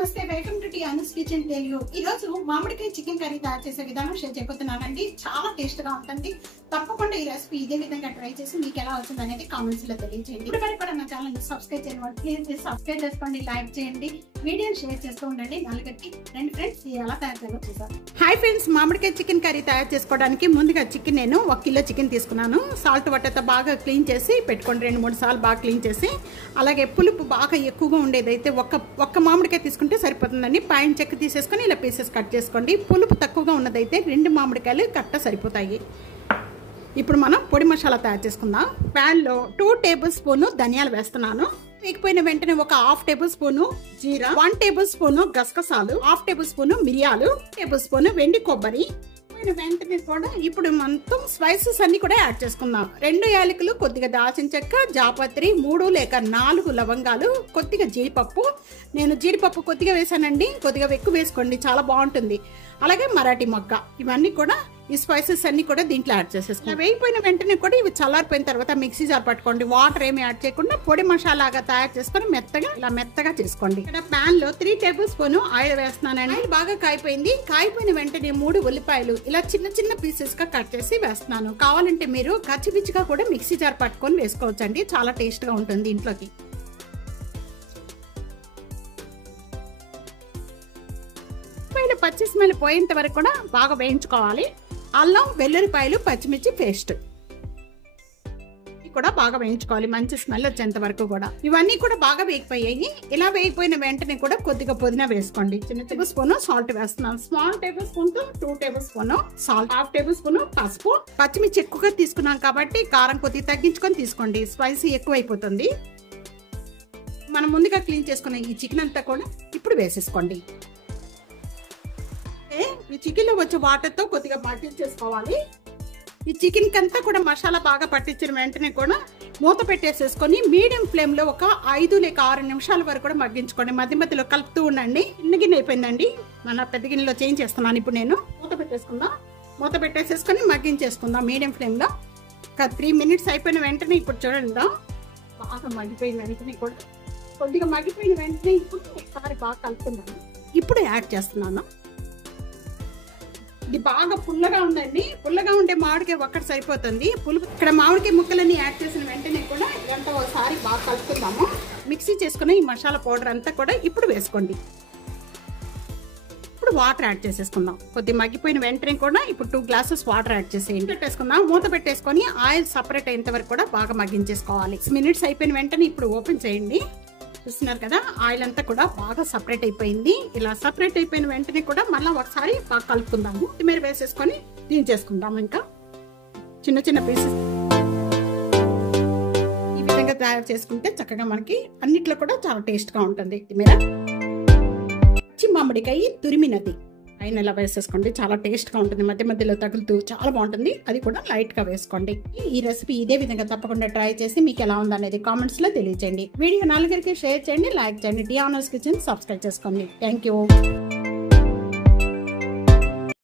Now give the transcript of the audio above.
నమస్తే, welcome to టియానస్ kitchen Telugu. ఈ రోజు మామిడికాయ చికెన్ కర్రీ తయారు చేసే విధానం షేర్ చేయబోతున్నానండి. చాలా టేస్ట్ గా ఉంటుంది. తప్పకుండా ఈ రెసిపీ ఇదే విధంగా ట్రై చేసి మీకు ఎలా అవుతుంది అనేది కామెంట్స్ లో తెలియజేయండి. ఇప్పటివరకు కూడా నా ఛానల్ ని సబ్స్క్రైబ్ చేయండి. ప్లీజ్ సబ్స్క్రైబ్ చేసుకోండి, లైక్ చేయండి, వీడియోని షేర్ చేస్తూ ఉండండి. నలుగురికి రెండు ఫ్రెండ్స్ ఎలా తయారు చేయాలో చూసారు. హాయ్ ఫ్రెండ్స్, మామిడికాయ చికెన్ కర్రీ తయారు చేసుకోవడానికి ముందుగా చికెన్ నేను 1 కిలో చికెన్ తీసుకున్నాను. సాల్ట్ వాటర్తో బాగా క్లీన్ చేసి పెట్టుకోండి. 2-3 సార్లు బాగా క్లీన్ చేసి, అలాగే పులుపు బాగా ఎక్కువగా ఉండేదైతే ఒక్క మామిడికాయ తీసుకుంటే సరిపోతుందండి. పైన చెక్క తీసేసుకొని ఇలా పీసెస్ కట్ చేసుకోండి. పులుపు తక్కువగా ఉన్నదైతే 2 మామిడికాయలు కరెక్ట్గా సరిపోతాయి. ఇప్పుడు మనం పొడి మసాలా తయారు చేసుకుందాం. ప్యాన్లో 2 టేబుల్ స్పూన్ ధనియాలు వేస్తున్నాను. వేగిపోయిన వెంటనే ఒక 1/2 టేబుల్ స్పూన్ జీరా, 1 టేబుల్ స్పూన్ గసగసాలు, 1/2 టేబుల్ స్పూన్ మిరియాలు, 1 టేబుల్ స్పూన్ వెండి కొబ్బరి. వెంటనే కూడా ఇప్పుడు మొత్తం స్పైసెస్ అన్ని కూడా యాడ్ చేసుకుందాం. 2 యాలకులు, కొద్దిగా దాల్చిన చెక్క, జాపత్రి, 3 లేక 4 లవంగాలు, కొద్దిగా జీడిపప్పు. నేను జీడిపప్పు కొద్దిగా వేసానండి, కొద్దిగా ఎక్కువ వేసుకోండి, చాలా బాగుంటుంది. అలాగే మరాఠీ మొగ్గ. ఇవన్నీ కూడా ఈ స్పైసెస్ అన్ని కూడా దీంట్లో యాడ్ చేసేసుకోండి. వేగిపోయిన వెంటనే కూడా ఇవి చల్లారిపోయిన తర్వాత మిక్సీ జార్ పట్టుకోండి. వాటర్ ఏమి యాడ్ చేయకుండా పొడి మసాలాగా తయారు చేసుకొని మెత్తగా చేసుకోండి. ఇక్కడ ప్యాన్ లో 3 టేబుల్ స్పూన్ ఆయిల్ వేస్తున్నానండి. ఆయిల్ బాగా కాయిపోయింది. కాయిపోయిన వెంటనే 3 ఉల్లిపాయలు ఇలా చిన్న పీసెస్ గా కట్ చేసి వేస్తున్నాను. కావాలంటే మీరు కచ్చిపిచ్చిగా కూడా మిక్సీ జార్ పట్టుకొని వేసుకోవచ్చు అండి, చాలా టేస్ట్ గా ఉంటుంది ఇంట్లోకి. పచ్చి స్మెల్ పోయేంత వరకు కూడా బాగా వేయించుకోవాలి. అల్లం, వెల్లుల్లిపాయలు, పచ్చిమిర్చి పేస్ట్ కూడా బాగా వేయించుకోవాలి, మంచి స్మెల్ వచ్చేంత వరకు కూడా. ఇవన్నీ కూడా బాగా వేగిపోయాయి. ఇలా వేగిపోయిన వెంటనే కూడా కొద్దిగా పుదీనా వేసుకోండి. చిన్న టేబుల్ స్పూన్ సాల్ట్ వేస్తున్నాను. స్మాల్ టేబుల్ స్పూన్ తో 2 table spoon salt, 1/2 table spoon పసుపు. పచ్చిమిర్చి ఎక్కువగా తీసుకున్నాం కాబట్టి కారం కొద్దిగా తగ్గించుకొని తీసుకోండి, స్పైసీ ఎక్కువ అయిపోతుంది. మనం ముందుగా క్లీన్ చేసుకున్న ఈ చికెన్ అంతా కూడా ఇప్పుడు వేసేసుకోండి. ఈ చికెన్ లో వచ్చే వాటర్ తో కొద్దిగా మగ్గించేసుకోవాలి. ఈ చికెన్ కంతా కూడా మసాలా బాగా పట్టించిన వెంటనే కూడా మూత పెట్టేసేసుకొని మీడియం ఫ్లేమ్ లో ఒక 5 లేక 6 నిమిషాల వరకు కూడా మగ్గించుకోండి. మధ్యలో కలుపుతూ ఉండండి. చిన్న గిన్నె అయిపోయిందండి, మన పెద్ద గిన్నెలో చేంజ్ చేస్తున్నాను. ఇప్పుడు నేను మూత పెట్టేసేసుకొని మగ్గించేసుకుందాం మీడియం ఫ్లేమ్ లో. ఒక 3 మినిట్స్ అయిపోయిన వెంటనే ఇప్పుడు చూడండి, బాగా మగ్గిపోయిన వెంటనే కూడా కొద్దిగా మగ్గిపోయిన వెంటనే ఇప్పుడు ఒకసారి బాగా కలుపుతున్నాను. ఇప్పుడు యాడ్ చేస్తున్నాను. ఇది బాగా పుల్లగా ఉందండి. పుల్లగా ఉంటే మామిడికాయ ఒక్కటి సరిపోతుంది. పులుపు ఇక్కడ మామిడికాయ ముక్కలన్నీ యాడ్ చేసిన వెంటనే కూడా ఇదంతా ఒకసారి బాగా కలుపుకుందాము. మిక్సీ చేసుకుని ఈ మసాలా పౌడర్ అంతా కూడా ఇప్పుడు వేసుకోండి. ఇప్పుడు వాటర్ యాడ్ చేసేసుకుందాం. కొద్ది మగ్గిపోయిన వెంటనే కూడా ఇప్పుడు 2 గ్లాసెస్ వాటర్ యాడ్ చేసేయండి. పెట్టేసుకుందాం. మూత పెట్టేసుకొని ఆయిల్ సపరేట్ అయ్యేంత వరకు కూడా బాగా మగ్గించేసుకోవాలి. 6 మినిట్స్ అయిపోయిన వెంటనే ఇప్పుడు ఓపెన్ చేయండి. చూస్తున్నారు కదా, ఆయిల్ అంతా కూడా బాగా సపరేట్ అయిపోయింది. ఇలా సపరేట్ అయిపోయిన వెంటనే కూడా మళ్ళీ ఒకసారి బాగా కలుపుకుందాము. కొత్తిమీర వేసేసుకొని దించేసుకుందాము. ఇంకా చిన్న పీసెస్ ఈ విధంగా తయారు చేసుకుంటే చక్కగా మనకి అన్నిట్లో కూడా చాలా టేస్ట్ గా ఉంటుంది. కొత్తిమీర, పచ్చి మామిడికాయ తురిమినది పైన ఇలా వేసేసుకోండి, చాలా టేస్ట్ గా ఉంటుంది. మధ్యలో తగులుతూ చాలా బాగుంటుంది. అది కూడా లైట్ గా వేసుకోండి. ఈ రెసిపీ ఇదే విధంగా తప్పకుండా ట్రై చేసి మీకు ఎలా ఉందనేది కామెంట్స్ లో తెలియజేయండి. వీడియో నలుగురికి షేర్ చేయండి, లైక్ చేయండి. టియానస్ కిచెన్ సబ్స్క్రైబ్ చేసుకోండి. Thank you.